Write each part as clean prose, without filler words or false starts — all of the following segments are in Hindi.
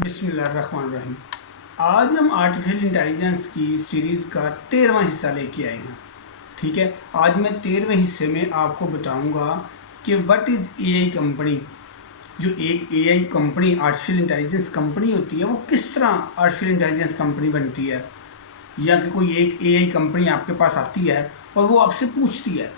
बिस्मिल्लाहिर्रहमानिर्रहीम। आज हम आर्टिफिशियल इंटेलिजेंस की सीरीज़ का 13वां हिस्सा लेके आए हैं। ठीक है, आज मैं 13वें हिस्से में आपको बताऊंगा कि व्हाट इज़ एआई कंपनी। जो एक AI company artificial intelligence company होती है, वो किस तरह आर्टिफिशियल इंटेलिजेंस कंपनी बनती है। या कि कोई एक एआई कंपनी आपके पास आती है और वो आपसे पूछती है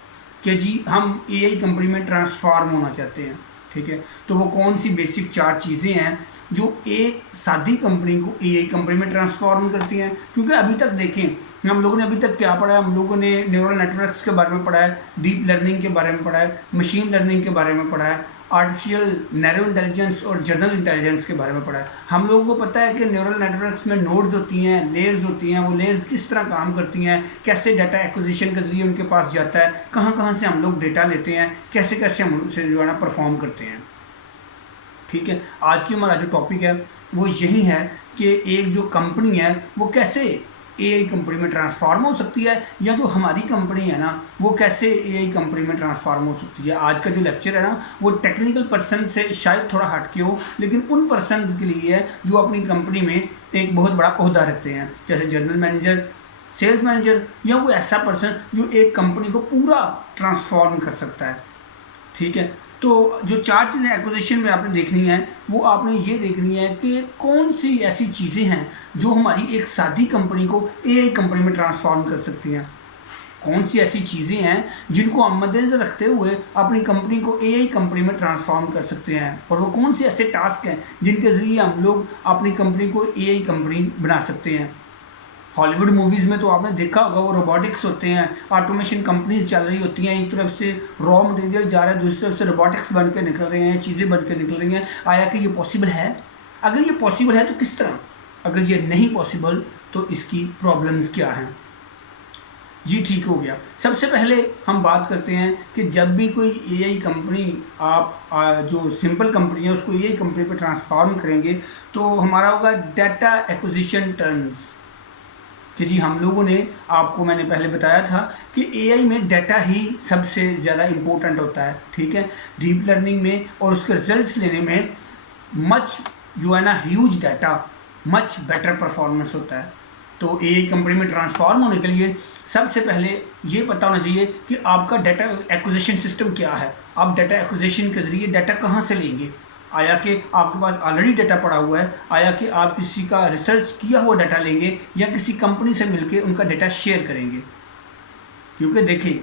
कि जी हम एआई कंपनी में ट्रांसफॉर्म होना चाहते हैं। ठीक है, तो वो कौन सी बेसिक 4 चीज़ें हैं जो एक सादी कंपनी को एआई कंपनी में ट्रांसफॉर्म करती हैं। क्योंकि अभी तक देखें, हम लोगों ने अभी तक क्या पढ़ा है, हम लोगों ने न्यूरल नेटवर्क्स के बारे में पढ़ा है, डीप लर्निंग के बारे में पढ़ा है, मशीन लर्निंग के बारे में पढ़ा है, आर्टिफिशियल नैरो इंटेलिजेंस और जनरल इंटेलिजेंस के बारे में पढ़ा है। हम लोगों को पता है कि न्यूरल नेटवर्क्स में नोड्स होती हैं, लेयर्स होती हैं, वो लेयर्स किस तरह काम करती हैं, कैसे डाटा एक्विजिशन के जरिए उनके पास जाता है, कहाँ कहाँ से हम लोग डेटा लेते हैं, कैसे कैसे हम उसे जो है ना परफॉर्म करते हैं। ठीक है, आज की हमारा जो टॉपिक है वो यही है कि एक जो कंपनी है वो कैसे एआई कंपनी में ट्रांसफॉर्म हो सकती है, या जो हमारी कंपनी है ना वो कैसे एआई कंपनी में ट्रांसफॉर्म हो सकती है। आज का जो लेक्चर है ना वो टेक्निकल पर्सन से शायद थोड़ा हटके हो, लेकिन उन पर्सन के लिए है जो अपनी कंपनी में एक बहुत बड़ा ओहदा रखते हैं, जैसे जनरल मैनेजर, सेल्स मैनेजर, या वो ऐसा पर्सन जो एक कंपनी को पूरा ट्रांसफॉर्म कर सकता है। ठीक है, तो जो 4 चीज़ें एक्विजिशन में आपने देखनी है वो आपने ये देखनी है कि कौन सी ऐसी चीज़ें हैं जो हमारी एक सादी कंपनी को एआई कंपनी में ट्रांसफॉर्म कर सकती हैं। कौन सी ऐसी चीज़ें हैं जिनको हम मद्देनजर रखते हुए अपनी कंपनी को एआई कंपनी में ट्रांसफॉर्म कर सकते हैं, और वो कौन से ऐसे टास्क हैं जिनके ज़रिए हम लोग अपनी कंपनी को एआई कंपनी बना सकते हैं। हॉलीवुड मूवीज़ में तो आपने देखा होगा वो रोबोटिक्स होते हैं, ऑटोमेशन कंपनीज चल रही होती हैं, एक तरफ से रॉ मटेरियल जा रहा है, दूसरी तरफ से रोबोटिक्स बन के निकल रहे हैं, चीज़ें बन के निकल रही हैं। आया कि ये पॉसिबल है? अगर ये पॉसिबल है तो किस तरह? अगर ये नहीं पॉसिबल तो इसकी प्रॉब्लम्स क्या हैं? जी ठीक हो गया। सबसे पहले हम बात करते हैं कि जब भी कोई एआई कंपनी जो सिंपल कंपनी है उसको एआई कंपनी पर ट्रांसफॉर्म करेंगे तो हमारा होगा डाटा एक्विजिशन टर्म्स। कि जी हम लोगों ने आपको मैंने पहले बताया था कि एआई में डाटा ही सबसे ज़्यादा इम्पोर्टेंट होता है। ठीक है, डीप लर्निंग में और उसके रिजल्ट्स लेने में मच जो है ना huge data, much better performance होता है। तो एआई कंपनी में ट्रांसफॉर्म होने के लिए सबसे पहले ये पता होना चाहिए कि आपका डाटा एक्विजिशन सिस्टम क्या है। आप डाटा एक्विजिशन के ज़रिए डाटा कहाँ से लेंगे। आया कि आपके पास ऑलरेडी डाटा पड़ा हुआ है, आया कि आप किसी का रिसर्च किया हुआ डाटा लेंगे या किसी कंपनी से मिलके उनका डाटा शेयर करेंगे। क्योंकि देखिए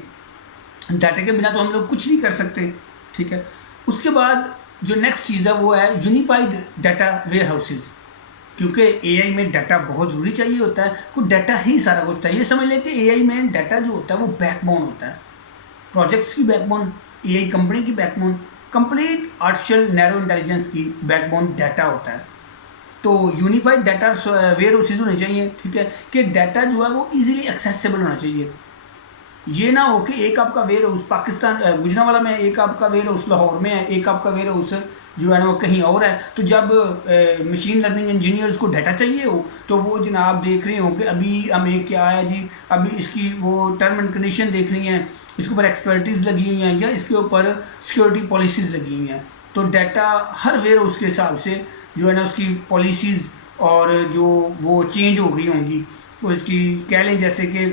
डाटा के बिना तो हम लोग कुछ नहीं कर सकते। ठीक है, उसके बाद जो नेक्स्ट चीज़ है वो है यूनिफाइड डाटा वेयर हाउसेज। क्योंकि एआई में डाटा बहुत ज़रूरी चाहिए होता है, कुछ डाटा ही सारा कुछ होता है। ये समझ लें कि एआई में डाटा जो होता है वो बैकबोन होता है, प्रोजेक्ट्स की बैकबोन, एआई कंपनी की backbone, complete artificial narrow intelligence की बैकबोन डाटा होता है। तो यूनिफाइड डाटा वेयर हाउसेज होने चाहिए। ठीक है, कि डाटा जो है वो इजीली एक्सेसिबल होना चाहिए। ये ना हो कि एक आपका वेयर हाउस पाकिस्तान गुजरांवाला में, एक आपका वेयर हाउस लाहौर में है, एक आपका वेयर हाउस जो है ना वो कहीं और है। तो जब मशीन लर्निंग इंजीनियर्स को डाटा चाहिए हो तो वो जनाब देख रहे हो कि अभी हमें क्या है जी, अभी इसकी वो टर्म एंड कंडीशन देख रही हैं, इसके ऊपर एक्सपर्टीज़ लगी हुई हैं, या इसके ऊपर सिक्योरिटी पॉलिसीज़ लगी हुई हैं। तो डाटा हर वेयर हाउस के हिसाब से जो है ना उसकी पॉलिसीज़ और जो वो चेंज हो गई होंगी, वो इसकी कह लें जैसे कि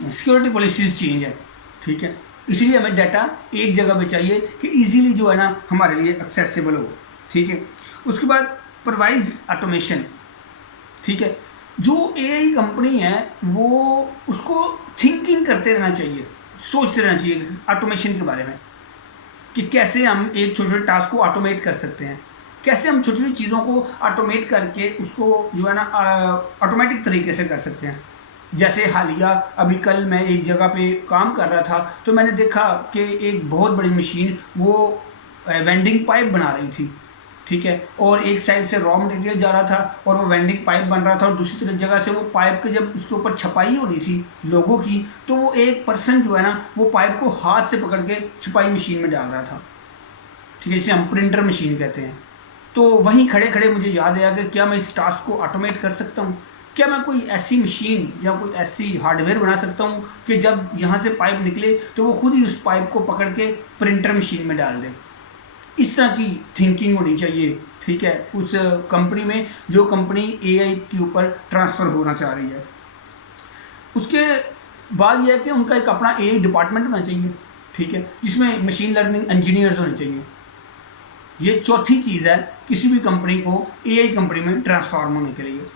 सिक्योरिटी पॉलिसीज़ चेंज है। ठीक है, इसलिए हमें डाटा एक जगह पे चाहिए कि इजीली जो है ना हमारे लिए एक्सेसिबल हो। ठीक है, उसके बाद परवाइज ऑटोमेशन। ठीक है, जो एआई कंपनी है वो उसको थिंकिंग करते रहना चाहिए, सोचते रहना चाहिए ऑटोमेशन के बारे में कि कैसे हम एक छोटे छोटे टास्क को ऑटोमेट कर सकते हैं, कैसे हम छोटी छोटी चीज़ों को ऑटोमेट करके उसको जो है ना ऑटोमेटिक तरीके से कर सकते हैं। जैसे हालिया अभी कल मैं एक जगह पे काम कर रहा था तो मैंने देखा कि एक बहुत बड़ी मशीन वो वेंडिंग पाइप बना रही थी। ठीक है, और एक साइड से रॉ मटेरियल जा रहा था और वो वेंडिंग पाइप बन रहा था, और दूसरी तरफ जगह से वो पाइप के जब उसके ऊपर छपाई हो रही थी लोगों की, तो वो एक पर्सन जो है ना वो पाइप को हाथ से पकड़ के छपाई मशीन में डाल रहा था। ठीक है, इसे हम प्रिंटर मशीन कहते हैं। तो वहीं खड़े खड़े मुझे याद आया कि क्या मैं इस टास्क को ऑटोमेट कर सकता हूँ, क्या मैं कोई ऐसी मशीन या कोई ऐसी हार्डवेयर बना सकता हूँ कि जब यहाँ से पाइप निकले तो वो खुद ही उस पाइप को पकड़ के प्रिंटर मशीन में डाल दे। इस तरह की थिंकिंग होनी चाहिए, ठीक है, उस कंपनी में जो कंपनी एआई के ऊपर ट्रांसफ़र होना चाह रही है। उसके बाद यह है कि उनका एक अपना एआई डिपार्टमेंट होना चाहिए, ठीक है, जिसमें मशीन लर्निंग इंजीनियर्स होने चाहिए। ये चौथी चीज़ है किसी भी कंपनी को एआई कंपनी में ट्रांसफॉर्म होने के लिए,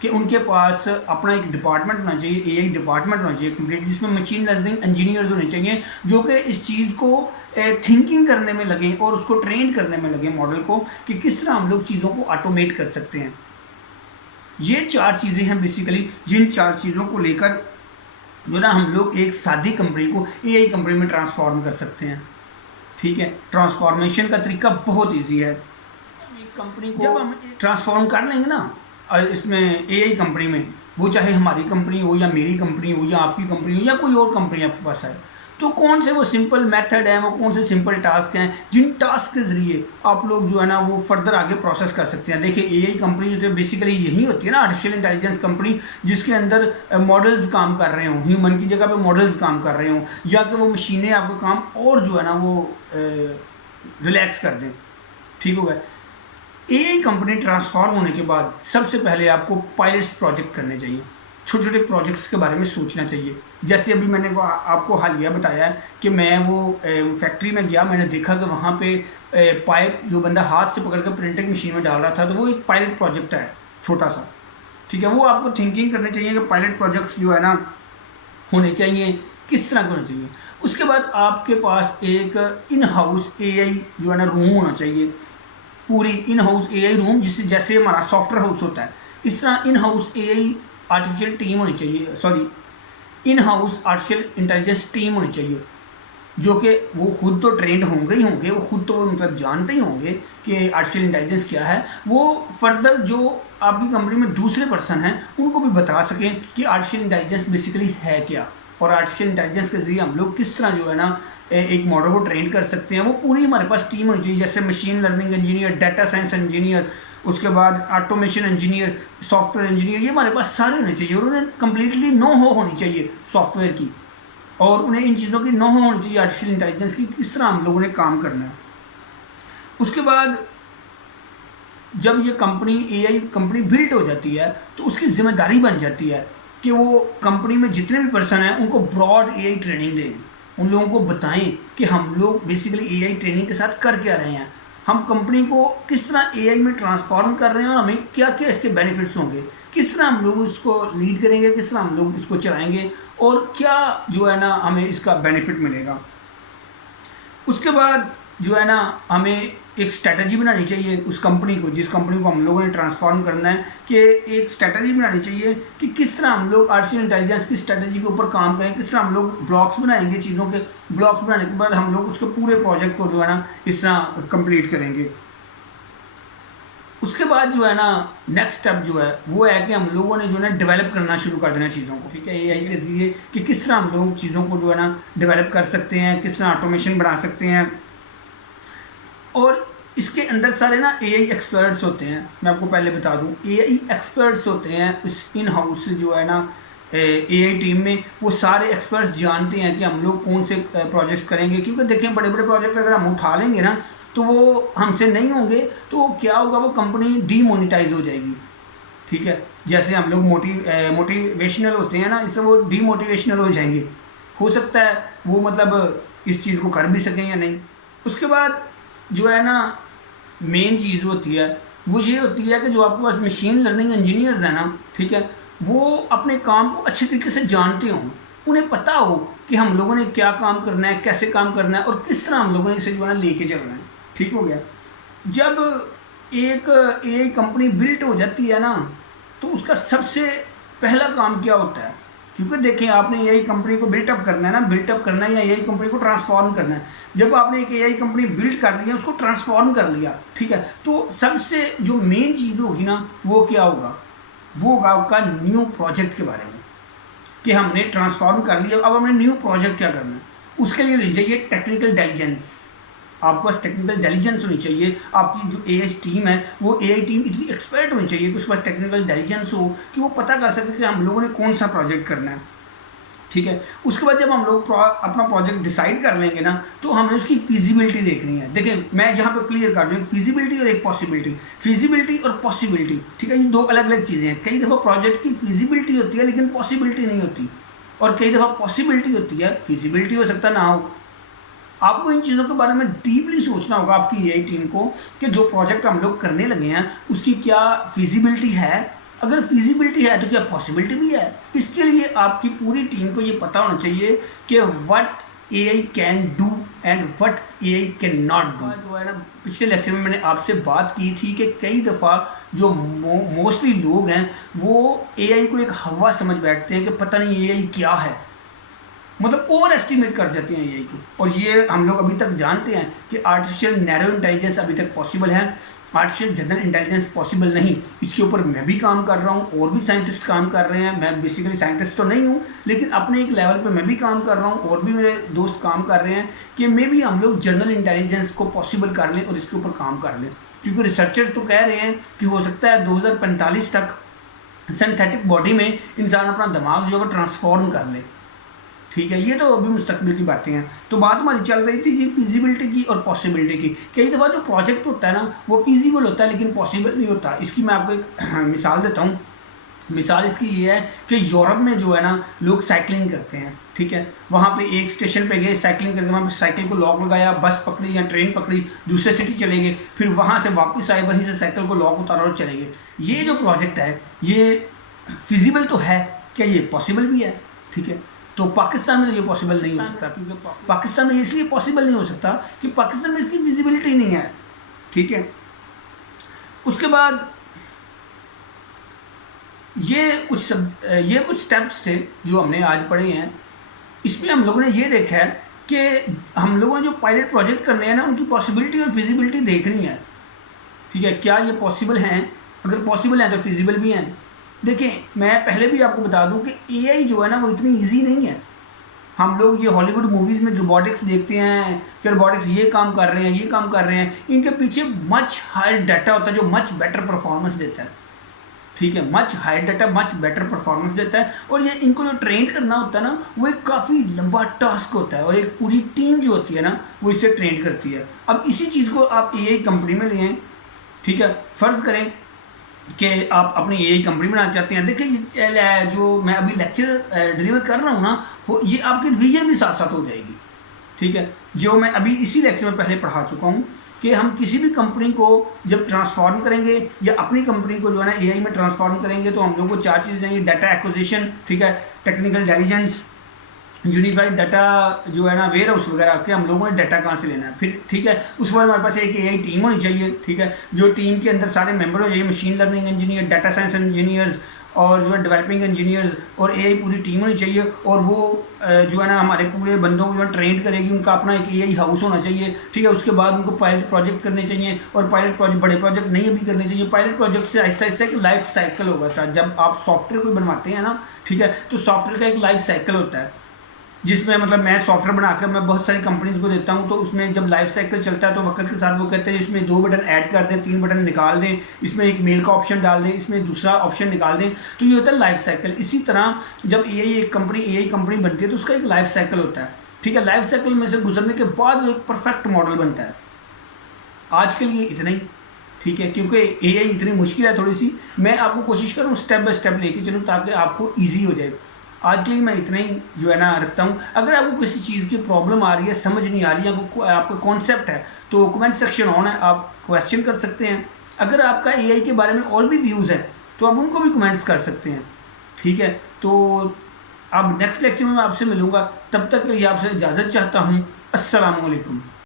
कि उनके पास अपना एक डिपार्टमेंट होना चाहिए, एआई डिपार्टमेंट होना चाहिए कंप्लीट, जिसमें मशीन लर्निंग इंजीनियर्स होने चाहिए जो कि इस चीज़ को थिंकिंग करने में लगे और उसको ट्रेन करने में लगे मॉडल को, कि किस तरह हम लोग चीज़ों को ऑटोमेट कर सकते हैं। ये 4 चीज़ें हैं बेसिकली, जिन 4 चीज़ों को लेकर जो ना हम लोग एक सादी कंपनी को एआई कंपनी में ट्रांसफॉर्म कर सकते हैं, ठीक है। ट्रांसफॉर्मेशन का तरीका बहुत ईजी है। एक कंपनी को जब हम ट्रांसफॉर्म कर लेंगे ना इसमें एआई कंपनी में, वो चाहे हमारी कंपनी हो या मेरी कंपनी हो या आपकी कंपनी हो या कोई और कंपनी आपके पास है, तो कौन से वो सिंपल मेथड हैं, वो कौन से सिंपल टास्क हैं जिन टास्क के ज़रिए आप लोग जो है ना वो फर्दर आगे प्रोसेस कर सकते हैं। देखिए एआई कंपनी जो बेसिकली यही होती है ना, आर्टिफिशियल इंटेलिजेंस कंपनी, जिसके अंदर मॉडल्स काम कर रहे हों, ह्यूमन की जगह पे मॉडल्स काम कर रहे हों, या कि वो मशीनें आपका काम और जो है ना वो रिलैक्स कर दें, ठीक हो गया। एआई कंपनी ट्रांसफॉर्म होने के बाद सबसे पहले आपको पायलट्स प्रोजेक्ट करने चाहिए, छोटे छोटे प्रोजेक्ट्स के बारे में सोचना चाहिए। जैसे अभी मैंने आपको हालिया बताया है कि मैं वो फैक्ट्री में गया, मैंने देखा कि वहाँ पे पाइप जो बंदा हाथ से पकड़ कर प्रिंटिंग मशीन में डाल रहा था, तो वो एक पायलट प्रोजेक्ट है छोटा सा, ठीक है। वो आपको थिंकिंग करनी चाहिए कि पायलट प्रोजेक्ट्स जो है ना होने चाहिए, किस तरह के होने चाहिए। उसके बाद आपके पास एक इन हाउस एआई जो है ना रूम होना चाहिए, पूरी इन हाउस एआई रूम, जिससे जैसे हमारा सॉफ्टवेयर हाउस होता है इस तरह in house AI artificial team होनी चाहिए, sorry in house artificial intelligence team होनी चाहिए, जो कि वो खुद तो ट्रेंड होंगे ही होंगे, वो खुद तो मतलब जानते ही होंगे कि आर्टिफिशियल इंटेलिजेंस क्या है। वो फर्दर जो आपकी कंपनी में दूसरे पर्सन हैं उनको भी बता सकें कि आर्टिफिशियल इंटेलिजेंस बेसिकली है क्या, और आर्टिफिशियल इंटेलिजेंस के जरिए हम लोग किस तरह जो है ना एक मॉडल को ट्रेन कर सकते हैं। वो पूरी हमारे पास टीम होनी चाहिए, जैसे machine learning engineer, data science engineer, उसके बाद ऑटोमेशन इंजीनियर, सॉफ्टवेयर इंजीनियर, ये हमारे पास सारे होने चाहिए, और उन्हें कम्प्लीटली नो हो होनी चाहिए सॉफ्टवेयर की, और उन्हें इन चीज़ों की नो हो होनी चाहिए आर्टिफिशियल इंटेलिजेंस की, किस तरह हम लोगों ने काम करना है। उसके बाद जब ये कंपनी एआई कंपनी बिल्ट हो जाती है तो उसकी जिम्मेदारी बन जाती है कि वो कंपनी में जितने भी पर्सन हैं उनको ब्रॉड एआई ट्रेनिंग दें, उन लोगों को बताएं कि हम लोग बेसिकली एआई ट्रेनिंग के साथ कर क्या रहे हैं, हम कंपनी को किस तरह एआई में ट्रांसफॉर्म कर रहे हैं, और हमें क्या क्या इसके बेनिफिट्स होंगे, किस तरह हम लोग इसको लीड करेंगे, किस तरह हम लोग इसको चलाएंगे, और क्या जो है ना हमें इसका बेनिफिट मिलेगा। उसके बाद जो है ना हमें एक स्ट्रैटेजी बनानी चाहिए उस कंपनी को, जिस कंपनी को हम लोगों ने ट्रांसफॉर्म करना है, कि एक स्ट्रैटेजी बनानी चाहिए कि किस तरह हम लोग आर्टिफिशियल इंटेलिजेंस की स्ट्रैटेजी के ऊपर काम करें, किस तरह हम लोग ब्लॉक्स बनाएंगे, चीज़ों के ब्लॉक्स बनाने के बाद हम लोग उसके पूरे प्रोजेक्ट को जो है ना इस तरह कंप्लीट करेंगे। उसके बाद जो है ना नेक्स्ट स्टेप जो है वो है कि हम लोगों ने जो है ना डेवलप करना शुरू कर देना चीज़ों को, ठीक है, एआई के जरिए, कि किस तरह हम लोग चीज़ों को जो है ना डेवलप कर सकते हैं, किस तरह ऑटोमेशन बढ़ा सकते हैं। और इसके अंदर सारे ना एआई एक्सपर्ट्स होते हैं, मैं आपको पहले बता दूं, एआई एक्सपर्ट्स होते हैं उस इन हाउस जो है ना एआई टीम में, वो सारे एक्सपर्ट्स जानते हैं कि हम लोग कौन से प्रोजेक्ट्स करेंगे, क्योंकि देखें बड़े बड़े प्रोजेक्ट अगर हम उठा लेंगे ना तो वो हमसे नहीं होंगे, तो क्या होगा, वो कंपनी डीमोनेटाइज हो जाएगी, ठीक है। जैसे हम लोग मोटिवेशनल होते हैं ना, इससे वो डीमोटिवेशनल हो जाएंगे, हो सकता है वो मतलब इस चीज़ को कर भी सकें या नहीं। उसके बाद जो है ना मेन चीज़ होती है वो ये होती है कि जो आपके पास मशीन लर्निंग इंजीनियर्स हैं ना, ठीक है, वो अपने काम को अच्छे तरीके से जानते हों, उन्हें पता हो कि हम लोगों ने क्या काम करना है, कैसे काम करना है, और किस तरह हम लोगों ने इसे जो है ना लेके चलना है, ठीक हो गया। जब एक एआई कंपनी बिल्ट हो जाती है ना तो उसका सबसे पहला काम क्या होता है, क्योंकि देखें आपने एआई कंपनी को बिल्टअप करना है ना, बिल्टअप करना है या एआई कंपनी को ट्रांसफॉर्म करना है। जब आपने एक एआई कंपनी बिल्ड कर लिया, उसको ट्रांसफॉर्म कर लिया, ठीक है, तो सबसे जो मेन चीज़ होगी ना वो क्या होगा, वो होगा आपका न्यू प्रोजेक्ट के बारे में, कि हमने ट्रांसफॉर्म कर लिया, अब हमने न्यू प्रोजेक्ट क्या करना है। उसके लिए लेनी चाहिए टेक्निकल इंटेलिजेंस, आपके पास टेक्निकल इंटेलिजेंस होनी चाहिए। आपकी जो एआई टीम है वो एआई टीम इतनी एक्सपर्ट होनी चाहिए कि उसके पास टेक्निकल इंटेलिजेंस हो कि वो पता कर सके कि हम लोगों ने कौन सा प्रोजेक्ट करना है, ठीक है। उसके बाद जब हम लोग अपना प्रोजेक्ट डिसाइड कर लेंगे ना, तो हमने उसकी फिजिबिलिटी देखनी है। देखिए मैं यहाँ पे क्लियर कर दूँ, एक फिजिबिलिटी और एक पॉसिबिलिटी। फिजिबिलिटी और पॉसिबिलिटी, ठीक है, ये दो अलग अलग चीज़ें हैं। कई दफ़ा प्रोजेक्ट की फिजिबिलिटी होती है लेकिन पॉसिबिलिटी नहीं होती, और कई दफ़ा पॉसिबिलिटी होती है, फिजिबिलिटी हो सकता ना हो। आपको इन चीज़ों के बारे में डीपली सोचना होगा आपकी यही टीम को, कि जो प्रोजेक्ट हम लोग करने लगे हैं उसकी क्या फिजिबिलिटी है। अगर फिजिबिलिटी है तो क्या पॉसिबिलिटी भी है। इसके लिए आपकी पूरी टीम को ये पता होना चाहिए कि what AI can do and what AI can not do. जो है ना, पिछले लेक्चर में मैंने आपसे बात की थी कि कई दफ़ा जो मोस्टली लोग हैं वो एआई को एक हवा समझ बैठते हैं कि पता नहीं एआई क्या है, मतलब ओवर एस्टिमेट कर जाते हैं एआई को। और ये हम लोग अभी तक जानते हैं कि आर्टिफिशियल नैरो इंटेलिजेंस अभी तक पॉसिबल है, आर्टिफिशियल जनरल इंटेलिजेंस पॉसिबल नहीं। इसके ऊपर मैं भी काम कर रहा हूँ और भी साइंटिस्ट काम कर रहे हैं। मैं बेसिकली साइंटिस्ट तो नहीं हूँ, लेकिन अपने एक लेवल पे मैं भी काम कर रहा हूँ और भी मेरे दोस्त काम कर रहे हैं कि मे भी हम लोग जनरल इंटेलिजेंस को पॉसिबल कर लें और इसके ऊपर काम कर लें। क्योंकि रिसर्चर तो कह रहे हैं कि हो सकता है 2045 तक सिंथेटिक बॉडी में इंसान अपना दिमाग जो है ट्रांसफॉर्म कर ले। ठीक है, ये तो अभी मुस्तकबिल की बातें हैं। तो बात हमारी चल रही थी जी फिजिबिलिटी की और पॉसिबिलिटी की। कई दफ़ा जो प्रोजेक्ट होता है ना वो फिजिबल होता है लेकिन पॉसिबल नहीं होता। इसकी मैं आपको एक मिसाल देता हूँ। मिसाल इसकी ये है कि यूरोप में जो है ना लोग साइकिलिंग करते हैं, ठीक है। वहाँ पे एक स्टेशन पे गए साइकिलिंग करके, वहाँ पे साइकिल को लॉक लगाया, बस पकड़ी या ट्रेन पकड़ी, दूसरे सिटी चले गए, फिर वहाँ से वापस आए, वहीं से साइकिल को लॉक उतारा और चले गए। ये जो प्रोजेक्ट है ये फिजिबल तो है, क्या ये पॉसिबल भी है? ठीक है, तो पाकिस्तान में तो ये पॉसिबल नहीं हो सकता, क्योंकि पाकिस्तान में इसलिए पॉसिबल नहीं हो सकता कि पाकिस्तान में इसकी विजिबिलिटी नहीं है। ठीक है, उसके बाद ये कुछ स्टेप्स थे जो हमने आज पढ़े हैं। इसमें हम लोगों ने ये देखा है कि हम लोगों ने जो पायलट प्रोजेक्ट करने हैं ना उनकी पॉसिबिलिटी और फिजिबिलिटी देखनी है। ठीक है, क्या ये पॉसिबल हैं? अगर पॉसिबल हैं तो फिजिबल भी हैं। देखिए मैं पहले भी आपको बता दूं कि एआई जो है ना वो इतनी इजी नहीं है। हम लोग ये हॉलीवुड मूवीज़ में रोबोटिक्स देखते हैं कि रोबोटिक्स ये काम कर रहे हैं, ये काम कर रहे हैं, इनके पीछे मच हायर डाटा होता है जो मच बेटर परफॉर्मेंस देता है। ठीक है, much higher data much better performance देता है, और ये इनको जो ट्रेन करना होता है ना वो एक काफ़ी लंबा टास्क होता है, और एक पूरी टीम जो होती है ना वो इससे ट्रेन करती है। अब इसी चीज़ को आप एआई कंपनी में लें, ठीक है, फ़र्ज़ करें कि आप अपनी एआई कंपनी बनाना चाहते हैं। देखिए ये जो मैं अभी लेक्चर डिलीवर कर रहा हूँ ना ये आपकी विजन भी साथ साथ हो जाएगी। ठीक है, जो मैं अभी इसी लेक्चर में पहले पढ़ा चुका हूँ कि हम किसी भी कंपनी को जब ट्रांसफॉर्म करेंगे या अपनी कंपनी को जो है ना एआई में ट्रांसफॉर्म करेंगे तो हम लोग को 4 चीज़ें चाहिए। डाटा एक्विजिशन, ठीक है, टेक्निकल इंटेलिजेंस, यूनिफाइड डाटा जो है ना वेयर हाउस वगैरह के हम लोगों ने डाटा कहाँ से लेना है फिर। ठीक है, उसके बाद हमारे पास एक एआई टीम होनी चाहिए। ठीक है, जो टीम के अंदर सारे मेंबर हो जाइए, machine learning engineer, data science engineers और जो है डेवलपिंग इंजीनियर्स, और एआई पूरी टीम होनी चाहिए। और वो जो है ना हमारे पूरे बंदों को जो ट्रेन करेगी, उनका अपना एक एआई हाउस होना चाहिए। ठीक है, उसके बाद उनको पायलट प्रोजेक्ट करने चाहिए, और पायलट प्रोजेक्ट बड़े प्रोजेक्ट नहीं अभी करने चाहिए। पायलट प्रोजेक्ट से आहिस्ता आहिस्ता एक लाइफ साइकिल होगा स्टार्ट। जब आप सॉफ्टवेयर को बनवाते हैं ना, ठीक है, तो सॉफ्टवेयर का एक लाइफ साइकिल होता है जिसमें मतलब मैं सॉफ्टवेयर बनाकर मैं बहुत सारी कंपनीज को देता हूं, तो उसमें जब लाइफ साइकिल चलता है तो वक्त के साथ वो कहते हैं इसमें 2 बटन ऐड कर दें, 3 बटन निकाल दें, इसमें एक मेल का ऑप्शन डाल दें, इसमें दूसरा ऑप्शन निकाल दें। तो ये होता है लाइफ साइकिल। इसी तरह जब एआई कंपनी बनती है तो उसका एक लाइफ साइकिल होता है। ठीक है, लाइफ साइकिल में से गुजरने के बाद वो एक परफेक्ट मॉडल बनता है। आज के लिए इतना ही, ठीक है, क्योंकि एआई इतनी मुश्किल है थोड़ी सी, मैं आपको कोशिश करूँ स्टेप बाय स्टेप लेके चलूँ ताकि आपको ईजी हो जाए। आज के लिए मैं इतना ही जो है ना रखता हूँ। अगर आपको किसी चीज़ की प्रॉब्लम आ रही है, समझ नहीं आ रही है, आपका कॉन्सेप्ट है, तो कमेंट सेक्शन ऑन है, आप क्वेश्चन कर सकते हैं। अगर आपका एआई के बारे में और भी व्यूज़ हैं तो आप उनको भी कमेंट्स कर सकते हैं। ठीक है, तो अब नेक्स्ट लेक्चर में मैं आपसे मिलूँगा, तब तक के लिए आपसे इजाज़त चाहता हूँ। अस्सलाम वालेकुम।